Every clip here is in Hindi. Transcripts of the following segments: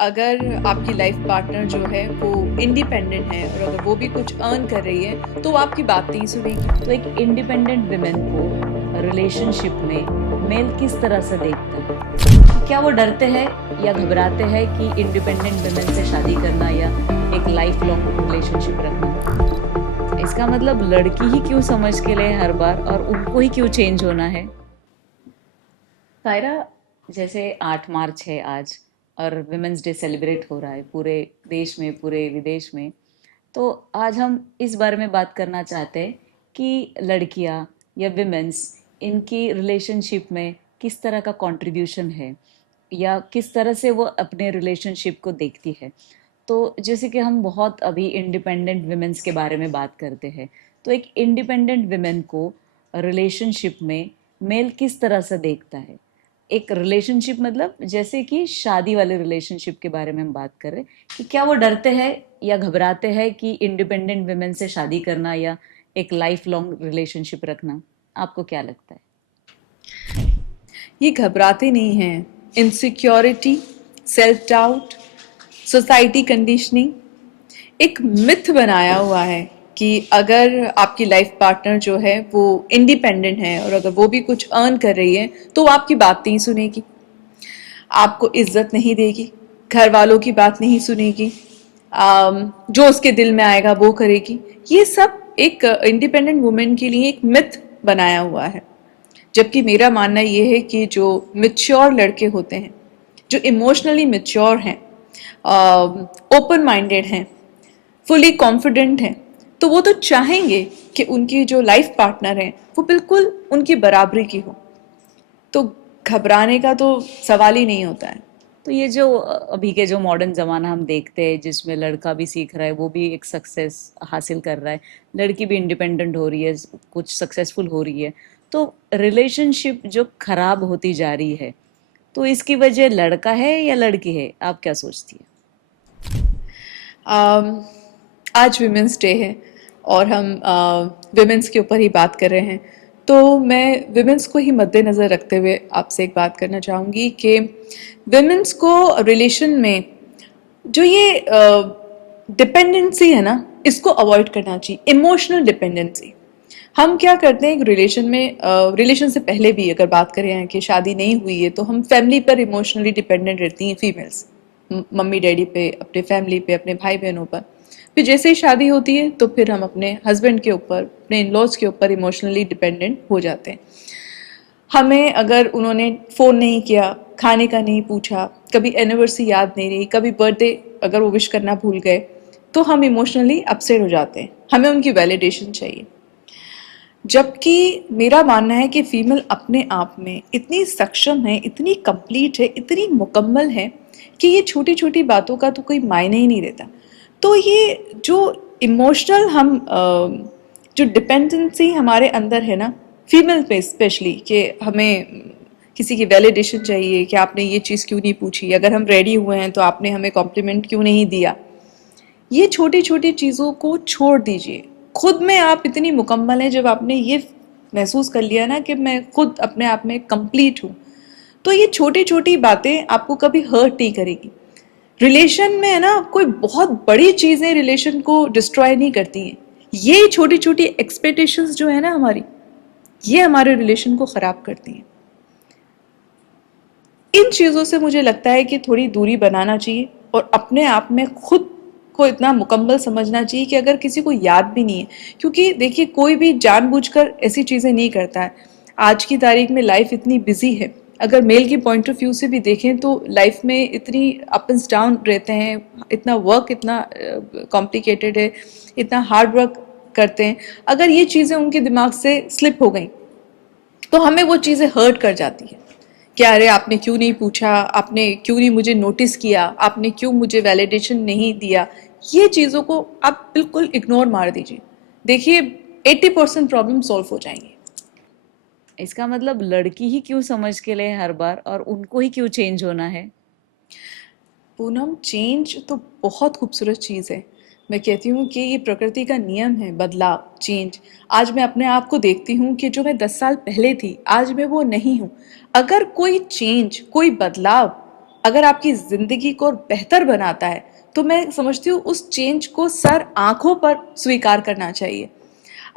अगर आपकी लाइफ पार्टनर जो है वो इंडिपेंडेंट है और अगर वो भी कुछ अर्न कर रही है तो वो आपकी बात नहीं सुनेगी। तो एक इंडिपेंडेंट विमेन को रिलेशनशिप में मेल किस तरह से देखता है? क्या वो डरते हैं या घबराते हैं कि इंडिपेंडेंट विमेन से शादी करना या एक लाइफ लॉन्ग रिलेशनशिप रखना? इसका मतलब लड़की ही क्यों समझ के ले हर बार और उनको ही क्यों चेंज होना है? कायरा, जैसे 8 मार्च है आज और विमेंस डे सेलिब्रेट हो रहा है पूरे देश में, पूरे विदेश में। तो आज हम इस बारे में बात करना चाहते हैं कि लड़कियां या विमेंस, इनकी रिलेशनशिप में किस तरह का कंट्रीब्यूशन है या किस तरह से वो अपने रिलेशनशिप को देखती है। तो जैसे कि हम बहुत अभी इंडिपेंडेंट विमेंस के बारे में बात करते हैं, तो एक इंडिपेंडेंट विमेन को रिलेशनशिप में मेल किस तरह से देखता है? एक रिलेशनशिप मतलब जैसे कि शादी वाले रिलेशनशिप के बारे में हम बात कर रहे हैं कि क्या वो डरते हैं या घबराते हैं कि इंडिपेंडेंट विमेन से शादी करना या एक लाइफ लॉन्ग रिलेशनशिप रखना? आपको क्या लगता है? ये घबराते नहीं हैं। Insecurity, self doubt, society conditioning एक मिथ बनाया हुआ है कि अगर आपकी लाइफ पार्टनर जो है वो इंडिपेंडेंट है और अगर वो भी कुछ अर्न कर रही है तो वो आपकी बात नहीं सुनेगी, आपको इज्जत नहीं देगी, घर वालों की बात नहीं सुनेगी, जो उसके दिल में आएगा वो करेगी। ये सब एक इंडिपेंडेंट वुमेन के लिए एक मिथ बनाया हुआ है। जबकि मेरा मानना ये है कि जो मिच्योर लड़के होते हैं, जो इमोशनली मिच्योर हैं, ओपन माइंडेड हैं, फुली कॉन्फिडेंट हैं, तो वो तो चाहेंगे कि उनकी जो लाइफ पार्टनर है वो बिल्कुल उनकी बराबरी की हो। तो घबराने का तो सवाल ही नहीं होता है। तो ये जो अभी के जो मॉडर्न ज़माना हम देखते हैं जिसमें लड़का भी सीख रहा है, वो भी एक सक्सेस हासिल कर रहा है, लड़की भी इंडिपेंडेंट हो रही है, कुछ सक्सेसफुल हो रही है, तो रिलेशनशिप जो खराब होती जा रही है, तो इसकी वजह लड़का है या लड़की है? आप क्या सोचती है? um, आज विमेंस डे है और हम विमेंस के ऊपर ही बात कर रहे हैं, तो मैं विमेंस को ही मद्देनज़र रखते हुए आपसे एक बात करना चाहूँगी कि विमेंस को रिलेशन में जो ये डिपेंडेंसी है ना, इसको अवॉइड करना चाहिए। इमोशनल डिपेंडेंसी हम क्या करते हैं एक रिलेशन में, रिलेशन से पहले भी अगर बात करें हैं कि शादी नहीं हुई है तो हम फैमिली पर इमोशनली डिपेंडेंट रहती हैं फीमेल्स, मम्मी डैडी पे, अपने फैमिली पे, अपने भाई बहनों पर। फिर जैसे ही शादी होती है तो फिर हम अपने हस्बैंड के ऊपर, अपने इन लॉज के ऊपर इमोशनली डिपेंडेंट हो जाते हैं। हमें अगर उन्होंने फ़ोन नहीं किया, खाने का नहीं पूछा, कभी एनिवर्सरी याद नहीं रही, कभी बर्थडे अगर वो विश करना भूल गए, तो हम इमोशनली अपसेट हो जाते हैं, हमें उनकी वैलिडेशन चाहिए। जबकि मेरा मानना है कि फीमेल अपने आप में इतनी सक्षम है, इतनी कंप्लीट है, इतनी मुकम्मल है कि ये छोटी छोटी बातों का तो कोई मायने ही नहीं रहता। तो ये जो इमोशनल हम जो डिपेंडेंसी हमारे अंदर है ना, फीमेल पे स्पेशली, कि हमें किसी की वैलिडेशन चाहिए कि आपने ये चीज़ क्यों नहीं पूछी, अगर हम रेडी हुए हैं तो आपने हमें कॉम्प्लीमेंट क्यों नहीं दिया। ये छोटी छोटी चीज़ों को छोड़ दीजिए। खुद में आप इतनी मुकम्मल हैं, जब आपने ये महसूस कर लिया ना कि मैं खुद अपने आप में कंप्लीट हूँ, तो ये छोटी छोटी बातें आपको कभी हर्ट नहीं करेगी। रिलेशन में है ना, कोई बहुत बड़ी चीज़ें रिलेशन को डिस्ट्रॉय नहीं करती हैं। ये छोटी छोटी एक्सपेक्टेशंस जो है ना हमारी, ये हमारे रिलेशन को ख़राब करती हैं। इन चीज़ों से मुझे लगता है कि थोड़ी दूरी बनाना चाहिए और अपने आप में खुद को इतना मुकम्मल समझना चाहिए कि अगर किसी को याद भी नहीं है, क्योंकि देखिए कोई भी जानबूझकर ऐसी चीज़ें नहीं करता है। आज की तारीख में लाइफ इतनी बिजी है, अगर मेल की पॉइंट ऑफ व्यू से भी देखें तो लाइफ में इतनी अप एंड डाउन रहते हैं, इतना वर्क इतना कॉम्प्लिकेटेड है, इतना हार्ड वर्क करते हैं। अगर ये चीज़ें उनके दिमाग से स्लिप हो गई तो हमें वो चीज़ें हर्ट कर जाती है कि अरे आपने क्यों नहीं पूछा, आपने क्यों नहीं मुझे नोटिस किया, आपने क्यों मुझे वैलिडेशन नहीं दिया। ये चीज़ों को आप बिल्कुल इग्नोर मार दीजिए। देखिए 80% प्रॉब्लम सॉल्व हो जाएंगी। इसका मतलब लड़की ही क्यों समझ के ले हर बार और उनको ही क्यों चेंज होना है? पूनम, चेंज तो बहुत खूबसूरत चीज़ है। मैं कहती हूँ कि ये प्रकृति का नियम है, बदलाव, चेंज। आज मैं अपने आप को देखती हूँ कि जो मैं 10 साल पहले थी आज मैं वो नहीं हूँ। अगर कोई चेंज, कोई बदलाव अगर आपकी ज़िंदगी को बेहतर बनाता है, तो मैं समझती हूँ उस चेंज को सर आँखों पर स्वीकार करना चाहिए।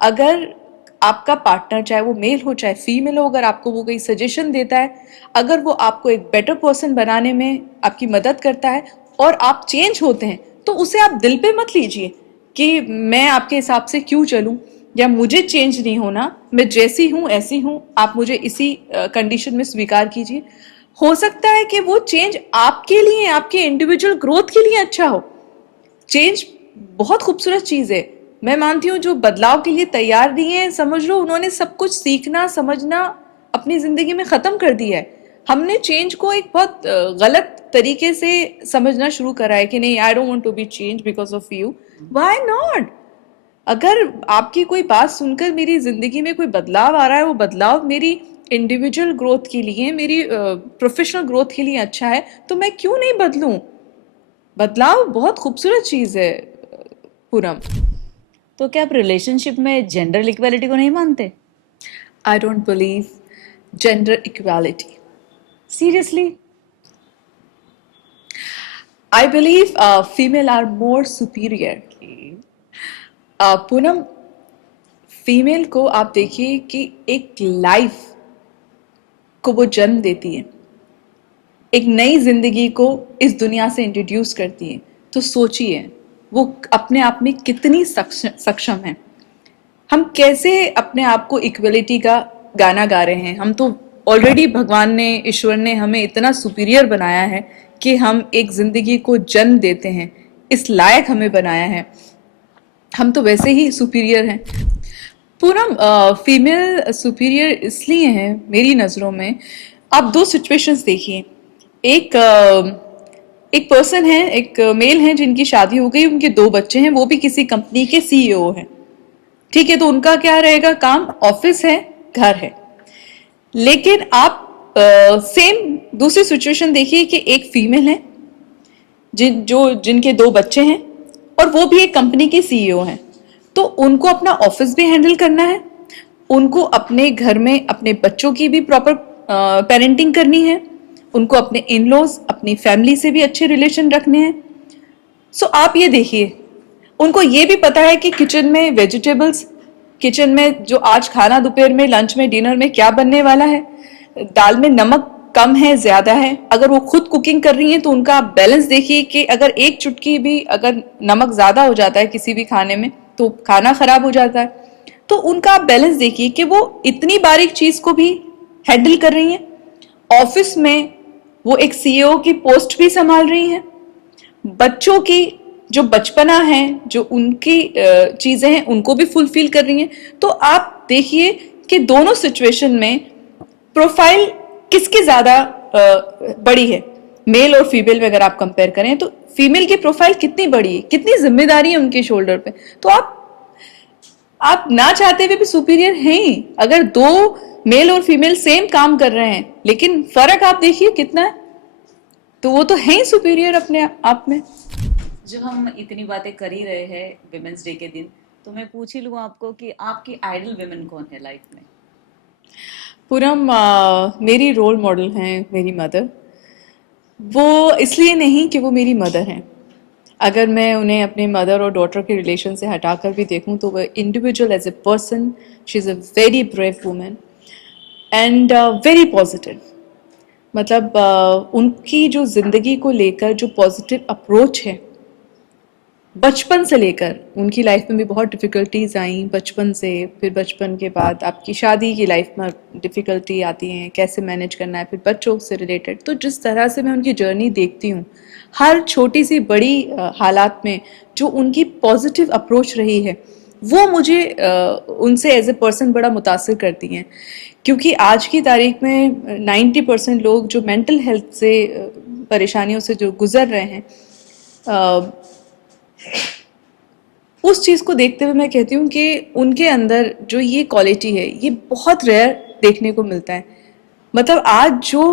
अगर आपका पार्टनर, चाहे वो मेल हो चाहे फीमेल हो, अगर आपको वो कोई सजेशन देता है, अगर वो आपको एक बेटर पर्सन बनाने में आपकी मदद करता है और आप चेंज होते हैं, तो उसे आप दिल पे मत लीजिए कि मैं आपके हिसाब से क्यों चलूं या मुझे चेंज नहीं होना, मैं जैसी हूं ऐसी हूं, आप मुझे इसी कंडीशन में स्वीकार कीजिए। हो सकता है कि वो चेंज आपके लिए, आपके इंडिविजुअल ग्रोथ के लिए अच्छा हो। चेंज बहुत खूबसूरत चीज है। मैं मानती हूँ जो बदलाव के लिए तैयार नहीं है, समझ लो उन्होंने सब कुछ सीखना समझना अपनी जिंदगी में खत्म कर दिया है। हमने चेंज को एक बहुत गलत तरीके से समझना शुरू करा है कि नहीं, I don't want to be change because of you. Why not? अगर आपकी कोई बात सुनकर मेरी जिंदगी में कोई बदलाव आ रहा है, वो बदलाव मेरी इंडिविजुअल ग्रोथ के लिए, मेरी प्रोफेशनल ग्रोथ के लिए अच्छा है, तो मैं क्यों नहीं बदलूं? बदलाव बहुत खूबसूरत चीज है पूनम। तो क्या आप रिलेशनशिप में जेंडर इक्वालिटी को नहीं मानते? I don't believe gender equality. Seriously? I believe female are more superior. Poonam, female को आप देखिए कि एक लाइफ को वो जन्म देती है, एक नई जिंदगी को इस दुनिया से इंट्रोड्यूस करती है। तो सोचिए वो अपने आप में कितनी सक्षम है। हम कैसे अपने आप को इक्वलिटी का गाना गा रहे हैं? हम तो ऑलरेडी, भगवान ने, ईश्वर ने हमें इतना सुपीरियर बनाया है कि हम एक जिंदगी को जन्म देते हैं, इस लायक हमें बनाया है। हम तो वैसे ही सुपीरियर हैं। पूनम, फीमेल सुपीरियर इसलिए हैं मेरी नज़रों में। आप दो सिचुएशंस देखिए। एक एक पर्सन है, एक मेल है जिनकी शादी हो गई, उनके दो बच्चे हैं, वो भी किसी कंपनी के सीईओ हैं। ठीक है, तो उनका क्या रहेगा काम? ऑफिस है, घर है। लेकिन आप सेम दूसरी सिचुएशन देखिए कि एक फीमेल है जिनके दो बच्चे हैं और वो भी एक कंपनी की सीईओ हैं। तो उनको अपना ऑफिस भी हैंडल करना है, उनको अपने घर में अपने बच्चों की भी प्रॉपर पेरेंटिंग करनी है, उनको अपने इन लॉज, अपनी फैमिली से भी अच्छे रिलेशन रखने हैं। सो आप ये देखिए, उनको ये भी पता है कि किचन में वेजिटेबल्स, किचन में जो आज खाना दोपहर में, लंच में, डिनर में क्या बनने वाला है, दाल में नमक कम है ज्यादा है। अगर वो खुद कुकिंग कर रही हैं तो उनका आप बैलेंस देखिए कि अगर एक चुटकी भी अगर नमक ज्यादा हो जाता है किसी भी खाने में तो खाना खराब हो जाता है। तो उनका आप बैलेंस देखिए कि वो इतनी बारीक चीज को भी हैंडल कर रही हैं। ऑफिस में वो एक सीईओ की पोस्ट भी संभाल रही हैं, बच्चों की जो बचपना है, जो उनकी चीजें हैं, उनको भी फुलफिल कर रही हैं। तो आप देखिए कि दोनों सिचुएशन में प्रोफाइल किसकी ज्यादा बड़ी है। मेल और फीमेल में अगर आप कंपेयर करें तो फीमेल की प्रोफाइल कितनी बड़ी है, कितनी जिम्मेदारी है उनके शोल्डर पे। तो आप ना चाहते हुए भी सुपीरियर हैं ही। अगर दो मेल और फीमेल सेम काम कर रहे हैं लेकिन फर्क आप देखिए कितना है, तो वो तो है ही सुपीरियर अपने आप में। जो हम इतनी बातें कर ही रहे हैं विमेंस डे के दिन, तो मैं पूछ ही लूँ आपको कि आपकी आइडल विमेन कौन है लाइफ में? पूनम, मेरी रोल मॉडल हैं मेरी मदर। वो इसलिए नहीं कि वो मेरी मदर हैं। अगर मैं उन्हें अपने मदर और डॉटर के रिलेशन से हटाकर भी देखूं तो वह individual as a person, she is a very brave women and very positive. मतलब उनकी जो ज़िंदगी को लेकर जो पॉजिटिव अप्रोच है, बचपन से लेकर उनकी लाइफ में भी बहुत डिफ़िकल्टीज आई बचपन से। फिर बचपन के बाद आपकी शादी की लाइफ में डिफ़िकल्टी आती हैं, कैसे मैनेज करना है, फिर बच्चों से रिलेटेड। तो जिस तरह से मैं उनकी जर्नी देखती हूँ, हर छोटी सी बड़ी हालात में जो उनकी पॉजिटिव अप्रोच रही है, वो मुझे उनसे एज ए पर्सन बड़ा मुतासर करती हैं। क्योंकि आज की तारीख में 90% लोग जो मेंटल हेल्थ से परेशानियों से जो गुजर रहे हैं, उस चीज़ को देखते हुए मैं कहती हूँ कि उनके अंदर जो ये क्वालिटी है, ये बहुत रेयर देखने को मिलता है। मतलब आज जो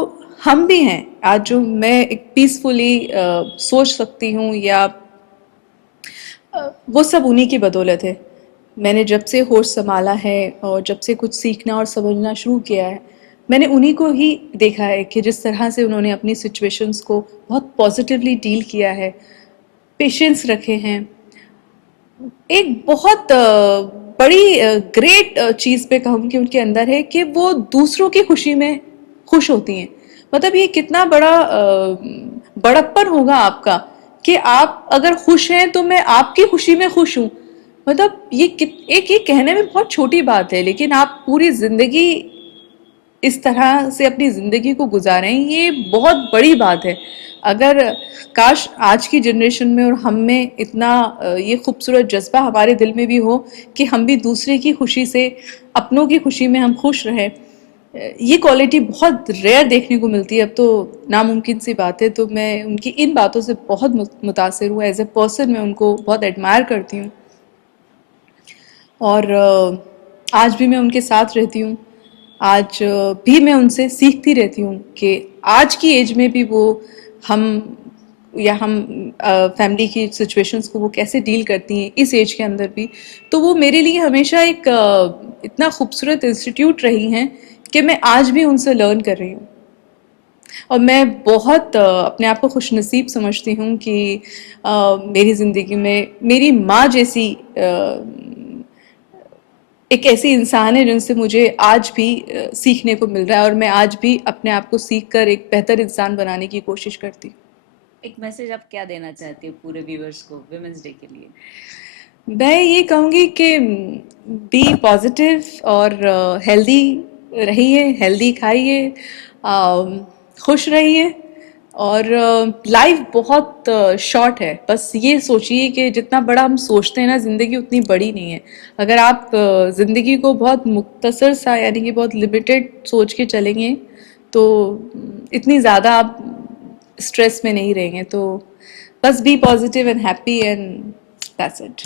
हम भी हैं, आज जो मैं एक पीसफुली सोच सकती हूँ या वो सब उन्हीं की बदौलत है। मैंने जब से होश संभाला है और जब से कुछ सीखना और समझना शुरू किया है, मैंने उन्हीं को ही देखा है कि जिस तरह से उन्होंने अपनी सिचुएशंस को बहुत पॉजिटिवली डील किया है, पेशेंस रखे हैं। एक बहुत बड़ी ग्रेट चीज़ पे कहूँ कि उनके अंदर है कि वो दूसरों की खुशी में खुश होती हैं। मतलब ये कितना बड़ा बड़प्पन होगा आपका कि आप अगर खुश हैं तो मैं आपकी खुशी में खुश हूँ। मतलब एक ये कहने में बहुत छोटी बात है, लेकिन आप पूरी जिंदगी इस तरह से अपनी ज़िंदगी को गुजारें, ये बहुत बड़ी बात है। अगर काश आज की जनरेशन में और हम में इतना ये खूबसूरत जज्बा हमारे दिल में भी हो कि हम भी दूसरे की खुशी से, अपनों की खुशी में हम खुश रहें। ये क्वालिटी बहुत रेयर देखने को मिलती है, अब तो नामुमकिन सी बात है। तो मैं उनकी इन बातों से बहुत मुतासिर हूँ। एज ए पर्सन मैं उनको बहुत एडमायर करती हूँ, और आज भी मैं उनके साथ रहती हूँ। आज भी मैं उनसे सीखती रहती हूँ कि आज की एज में भी वो हम हम फैमिली की सिचुएशंस को वो कैसे डील करती हैं इस एज के अंदर भी। तो वो मेरे लिए हमेशा एक इतना खूबसूरत इंस्टीट्यूट रही हैं कि मैं आज भी उनसे लर्न कर रही हूँ। और मैं बहुत अपने आप को खुशनसीब समझती हूँ कि मेरी ज़िंदगी में मेरी माँ जैसी एक ऐसी इंसान है जिनसे मुझे आज भी सीखने को मिल रहा है, और मैं आज भी अपने आप को सीख कर एक बेहतर इंसान बनाने की कोशिश करती हूँ। एक मैसेज आप क्या देना चाहती हो पूरे व्यूअर्स को वुमेन्स डे के लिए? मैं ये कहूँगी कि बी पॉजिटिव और हेल्दी रहिए, हेल्दी खाइए, खुश रहिए। और लाइफ बहुत शॉर्ट है। बस ये सोचिए कि जितना बड़ा हम सोचते हैं ना, ज़िंदगी उतनी बड़ी नहीं है। अगर आप ज़िंदगी को बहुत मुख्तसर सा, यानी कि बहुत लिमिटेड सोच के चलेंगे, तो इतनी ज़्यादा आप स्ट्रेस में नहीं रहेंगे। तो बस be positive and happy, and that's it.